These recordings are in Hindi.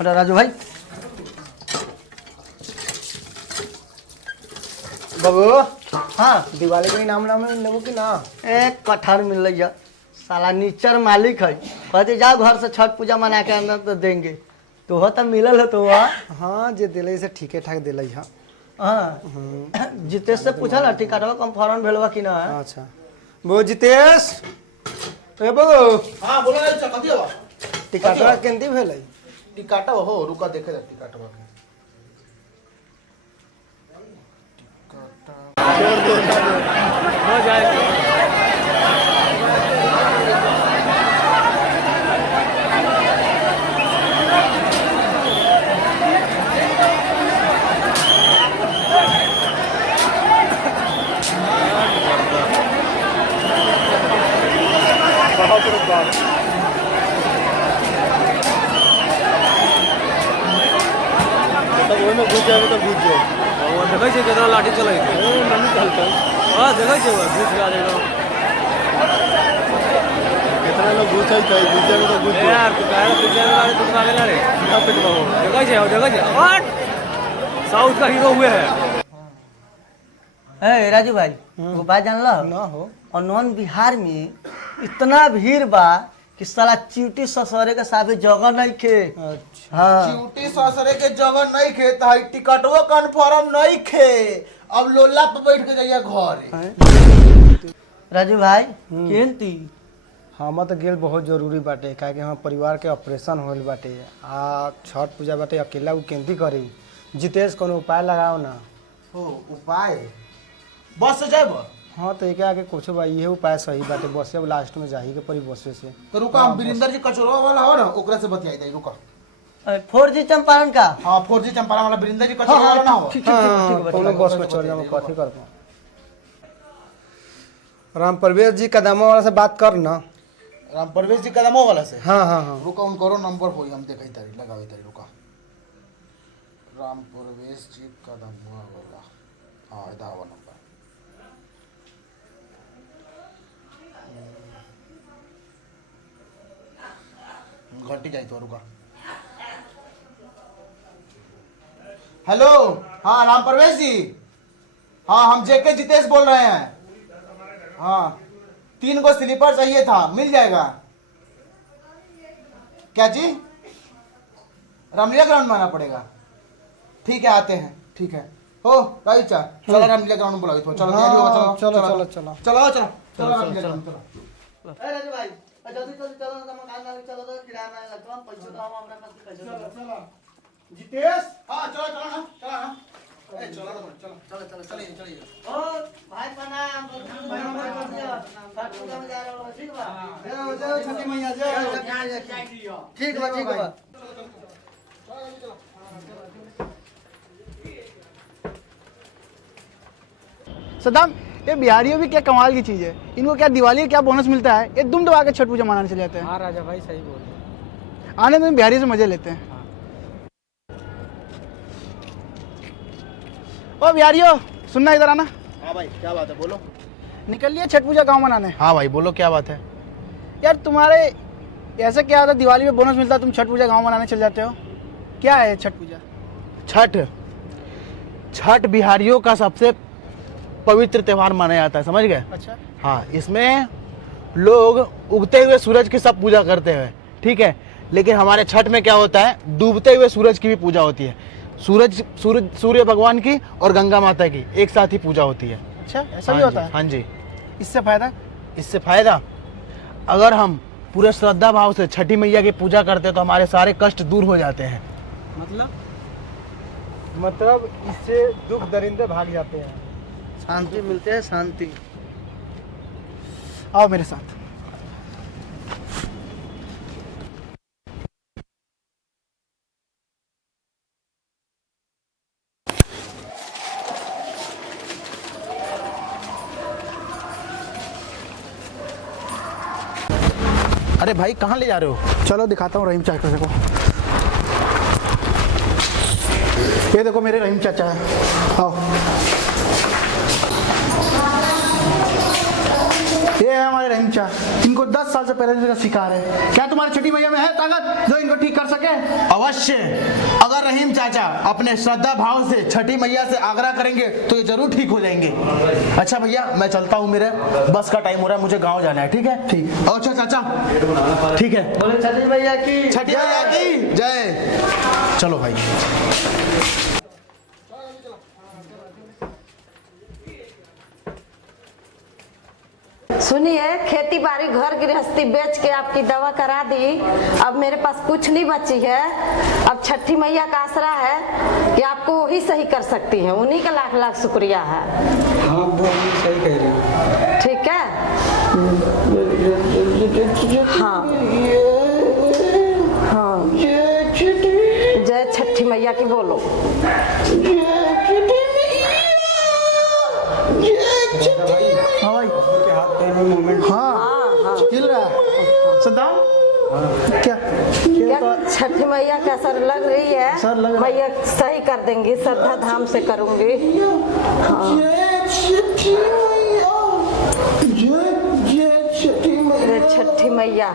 अरे राजू भाई बाबू हाँ दिवाली के इनाम नाम लेबो कि ना? एक कटहर मिल रही है साला नीचर मालिक है कहते जाओ घर से छठ पूजा मना के अंदर तो देंगे तो हो तो मिलल है तो वह हाँ जे दिले से ठीके ठाक दिले हाँ। हाँ जितेश से पूछा ना टिकटवा कंफर्म भेलवा कि ना। अच्छा वो जितेश ए बाबू हाँ बोलो अच्छा कथी हुआ टिकटवा केंती भेलै? टिकाटा हो रुका देखे जा टिकाटवा के हो जाएगा। तो ओमे घुस जाए तो घुस जाए। और देखै छै केतना लाठी चलै छै। नहीं चलता। हां देखै छै वो घुस जा देलो। कितना लोग घुस जाए घुस जाए तो घुस ए यार तू कह रहा तू गाड़ी तू आगे ला रे। ना पिटवाओ। देखै छै हट साउथ का हीरो हुए है। ए राजू भाई वो बात जान लो ना हो और नॉन बिहार में इतना भीड़ बा कि साला चीटी ससुरे के साथ जगह नहीं खे। अच्छा हाँ ड्यूटी ससरे के जगह नहीं खे त टिकटवा कंफर्म नहीं खे अब लोला पे बैठ के जाइए घर। राजू भाई केंती हम तो गेल बहुत जरूरी बाटे काहे कि हम परिवार के ऑपरेशन होल बाटे आ छठ पूजा बाटे अकेला उ केंती करी। जितेश कोनो उपाय लगाओ ना। हो उपाय बस से जाए हाँ तो एक आगे कुछ बा ये उपाय सही बाटे बसे अब लास्ट में जाही के परी बसे से। तो रुका हम वीरेंद्र जी कचौरा वाला हो ना ओकरा से बतियाई दे रुका। 4G चंपारण का हाँ 4G चंपारण वाला वीरेंद्र जी कचौरा वाला ना हो। कोनो बस में चल जाओ कथी करबो। राम प्रवेश जी कदमों वाला से बात कर ना। राम प्रवेश जी कदमों वाला से हाँ हाँ हाँ रुका उनको नंबर होई हम देखई तारी लगावे तारी रुका। राम प्रवेश जी कदमों वाला हाँ इधर आवा नंबर घटी जाए तो रुका। हेलो हाँ राम प्रवेश जी हाँ हम जेके जितेश बोल रहे हैं। हाँ 3 को स्लीपर चाहिए था मिल जाएगा क्या जी? रामलीला ग्राउंड में आना पड़ेगा। ठीक है आते हैं ठीक है हो राई चा चलो रामलीला ग्राउंड बुलाओ तो चलो तैयारी होगा चलो चलो चलो चलो चलो चलो चलो रामलीला ग्राउंड चलो। ए राजू भाई जल्दी जल्दी चलो ना मकान में चलो तो किराया में लगता हम पैसे तो हम हमरा पास पैसे चलो जितेश हाँ चलो चलो ना चलो ना ए चलो ना चलो चलो चलो चलिए चलिए। ओ भाई प्रणाम छठ पूजा में जा रहे हो ठीक बा जाओ जाओ छठी मैया जाओ ठीक बा सदाम ये बिहारियों भी क्या कमाल की चीज़ है। इनको क्या दिवाली क्या बोनस मिलता है, ये दुम दबा के छठ पूजा मनाने चले जाते हैं। हां राजा भाई सही बोल रहे। आने में बिहारी से मजे लेते हैं। ओ बिहारियों सुनना इधर आना। हाँ भाई क्या बात है बोलो। निकलिए छठ पूजा गाँव मनाने। हाँ भाई बोलो क्या बात है। यार तुम्हारे ऐसे क्या होता है, दिवाली में बोनस मिलता है तुम छठ पूजा गाँव मनाने चले जाते हो, क्या है छठ पूजा? छठ बिहारियों का सबसे पवित्र त्योहार माना जाता है, समझ गए? अच्छा हाँ इसमें लोग उगते हुए सूरज की सब पूजा करते हैं, ठीक है। लेकिन हमारे छठ में क्या होता है, डूबते हुए सूरज की भी पूजा होती है। सूर्य भगवान की और गंगा माता की एक साथ ही पूजा होती है। अच्छा ऐसा भी होता है? हाँ जी। इससे फायदा? इससे फायदा अगर हम पूरे श्रद्धा भाव से छठी मैया की पूजा करते हैं तो हमारे सारे कष्ट दूर हो जाते हैं। मतलब इससे दुख दरिंदे भाग जाते हैं, शांति मिलते है शांति। आओ मेरे साथ। अरे भाई कहाँ ले जा रहे हो? चलो दिखाता हूँ रहीम चाचा को। ये देखो मेरे रहीम चाचा है, आओ। ये है हमारे रहीम चा, इनको 10 साल से पैरालिसिस का शिकार है। क्या तुम्हारी छठी मैया में है ताकत जो इनको ठीक कर सके? अवश्य, अगर रहीम चाचा अपने श्रद्धा भाव से छठी मैया से आग्रह करेंगे तो ये जरूर ठीक हो जाएंगे। अच्छा भैया मैं चलता हूँ, मेरे बस का टाइम हो रहा है, मुझे गाँव जाना है। ठीक है ठीक। अच्छा चाचा ठीक है, बोले छठी मैया की छठी मैया की जय। चलो भाई। सुनिए, खेती बाड़ी घर गृहस्थी बेच के आपकी दवा करा दी, अब मेरे पास कुछ नहीं बची है। अब छठी मैया का आसरा है कि आपको वही सही कर सकती हैं, उन्हीं का लाख लाख शुक्रिया है। हाँ वो सही कह रही है। ठीक है हाँ हाँ, जय छठी मैया की बोलो। हाँ भाई, हाँ हिल रहा है। सद्दाम क्या क्या छठी मैया का असर लग रही है? सर लग रहा है। मैया सही कर देंगी, श्रद्धा धाम से करूंगी। हाँ। जय छठी मैया।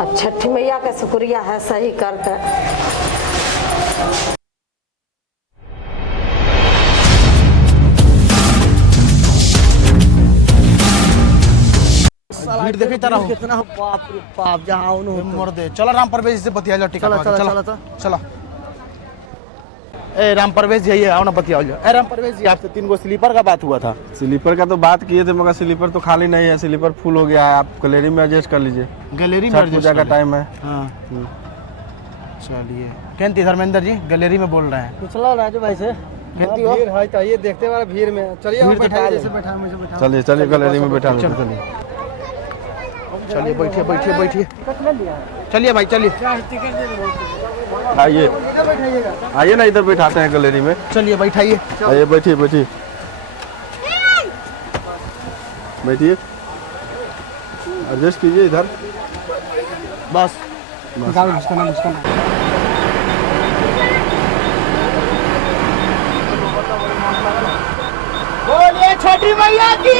अब छठी मैया का शुक्रिया है सही कर कर। भीड़ देखे तरह हो कितना बाप रे बाप, जहाँ उन्होंने मोड़ दे। चलो राम परवेश से बतिया जाओ। टिकट चलो, चलो चलो, चलो। ए राम परवेश जी आओ ना बतिया जाओ। ए राम परवेश जी आपसे 3 गो स्लीपर का बात हुआ था। स्लीपर का तो बात किए थे मगर स्लीपर तो खाली नहीं है, स्लीपर फुल हो गया है। आप गैलरी में एडजस्ट कर लीजिए, गैलरी में छठ पूजा का टाइम है। हाँ चलिए। केंती धर्मेंद्र जी गैलरी में बोल रहे हैं। पूछला राजू भाई से। केंती हो? भीड़ है तो ये देखते वाला भीड़ में चलिए भीड़ दिखा ले। बैठा मुझे बैठा। चलिए चलिए गैलरी में बैठा लीजिए। चलिए बैठिए बैठिए बैठिए। चलिए भाई चलिए। आइए आइए ना, इधर बैठाते हैं गैलरी में। चलिए बैठाइए। आइए बैठिए बैठिए बैठिए, एडजस्ट कीजिए इधर। बस बोलिए छठी मैया की।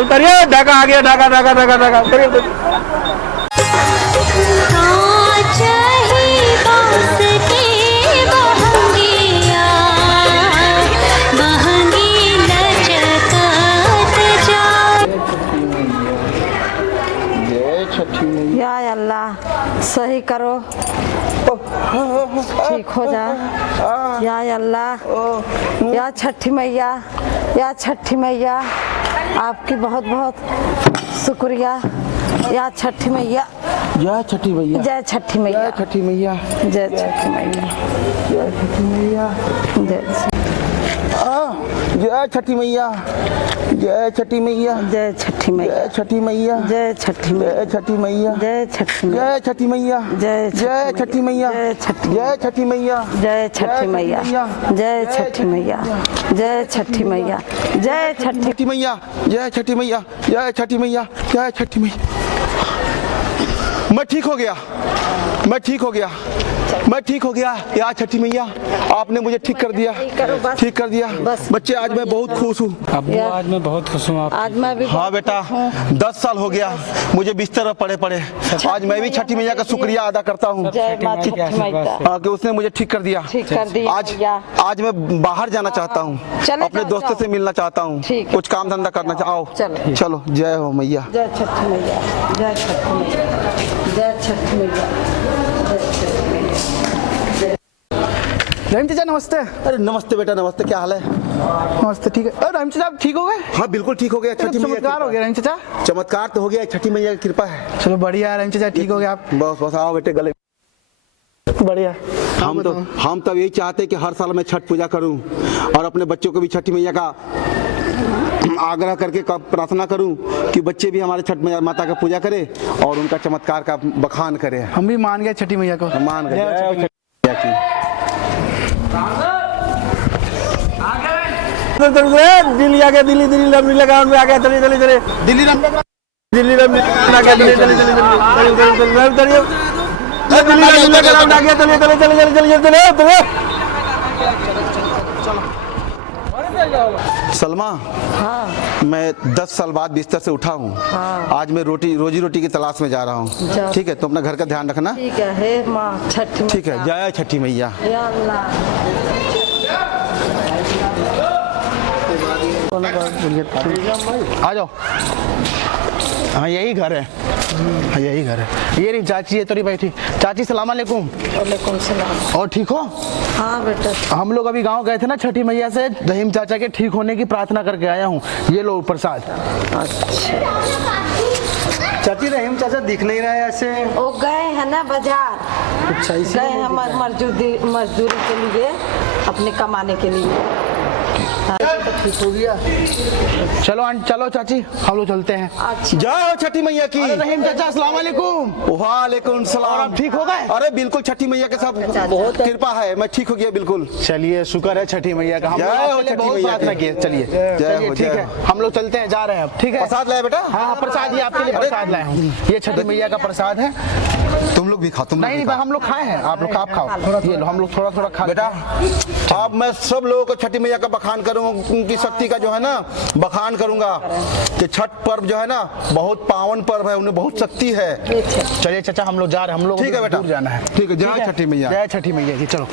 उतरिए, ढाका आ गया, ढाका ढाका ढाका ढाका। या अल्लाह सही करो, ठीक हो जा। या अल्लाह, या छठी मैया, या छठी मैया आपकी बहुत बहुत शुक्रिया। या छठी मैया, जय छठी मैया। जय छठी मैया, छठी मैया। जय छठी मैया, जय छठी मैया। जय जय छठी मैया। जय छठी मैया। जय छठी मैया, जय छठी मैया। जय छठी मैया, जय छठी मैया। जय छठी मैया, जय छठी मैया। जय छठी मैया। जय छठी, जय छठी मैया। जय छठी मैया, जय छठी मैया, जय छठी मैया, जय छठी मैया। जय छठी मैया। जय छठी मैया। जय छठी मैया। मैं ठीक हो गया, मैं ठीक हो गया, मैं ठीक हो गया। या छठी मैया आपने मुझे ठीक कर दिया, ठीक कर दिया। बच्चे आज मैं बहुत खुश हूँ। आज मैं बहुत खुश हूँ। आज मैं भी हाँ बेटा, 10 साल हो गया मुझे बिस्तर पर पड़े पड़े। आज मैं भी छठी मैया का शुक्रिया अदा करता हूँ। जय माँ छठी मैया, हाँ कि उसने मुझे ठीक कर दिया। ठीक कर दिया। आज मैं बाहर जाना चाहता हूँ, चले अपने जाओ, दोस्तों जाओ। से मिलना चाहता हूँ, ठीक है। कुछ काम धंधा करना चाहो। चलो। चलो जय हो मैया। जय छठी मैया, जय छठी मैया, जय छठी मैया, जय छठी मैया। रहीम चाचा नमस्ते। अरे नमस्ते बेटा, नमस्ते। क्या हाल है? नमस्ते, ठीक है। अरे रहीम चाचा आप ठीक हो गए? हाँ बिल्कुल ठीक हो गया। छठी मैया की चमत्कार हो गया रहीम चाचा। कृपा। चमत्कार तो हो गया, छठी मैया की कृपा है। चलो बढ़िया है रहीम चाचा, ठीक हो गया आप। बस बस आओ बेटे गले। बढ़िया। हम तो यही चाहते कि हर साल मैं छठ पूजा करूं और अपने बच्चों को भी छठी मैया का आग्रह करके प्रार्थना करूं कि बच्चे भी हमारे छठ माता का पूजा करें और उनका चमत्कार का बखान करें। हम भी मान गए छठी मैया को। मान गए। दिल्ली आ गया, दिल्ली दिल्ली लंबी लगा में आ गया, चलिए चलिए चलिए दिल्ली लंबी दिल्ली लंबी आ गया, चलिए चलिए चलिए सलमा, हाँ मैं 10 साल बाद बिस्तर से उठा हूँ। आज मैं रोजी रोटी की तलाश में जा रहा हूँ। ठीक है, तो अपना घर का ध्यान रखना। ठीक है, हे माँ छठी ठीक है, जय छठी मैया। या अल्लाह। आ जाओ। हाँ यही घर है, हाँ यही घर है। ये रही चाची है तोरी बैठी। चाची सलाम अलैकुम। वालेकुम सलाम। और ठीक हो? हाँ बेटा। हम लोग अभी गांव गए थे ना, छठी मैया से रहीम चाचा के ठीक होने की प्रार्थना करके आया हूँ। ये लो प्रसाद। चाची रहीम चाचा दिख नहीं रहा है ऐसे। वो गए हैं ना बाजार, अच्छा गए हैं मजदूरी के लिए, अपने कमाने के लिए। ठीक हो गया। चलो चलो चाची, हम लोग चलते हैं। अच्छा जय छठी मैया की। अरे रहीम चाचा अस्सलाम वालेकुम। वालेकुम सलाम। ठीक हो गए? अरे बिल्कुल, छठी मैया के सब बहुत कृपा है, मैं ठीक हो गया बिल्कुल। चलिए शुक्र है छठी मैया का। हम जय लोग हो आपके लिए छठी बहुत मैया प्रार्थना की। की। चलिए हो, ठीक जय है, हो। हम लोग चलते हैं, जा रहे हैं अब। ठीक है, प्रसाद लाए बेटा? हाँ प्रसाद, ये आपके लिए प्रसाद लाए हूँ। ये छठी मैया का प्रसाद है। तुम लोग भी खाओ। तुम नहीं हम लोग खाए हैं, आप लोग आप खाओ। ये लो, हम लोग थोड़ा थोड़ा खा बेटा। अब मैं सब लोगों को छठी मैया का बखान करूंगा, उनकी शक्ति का जो है ना बखान करूंगा कि छठ पर्व जो है ना बहुत पावन पर्व है, उन्हें बहुत शक्ति है। चलिए चाचा, हम लोग जा रहे हैं। हम लोग ठीक है बेटा, दूर जाना है। ठीक है, जय छठी मैया। जय छठी मैया की। चलो।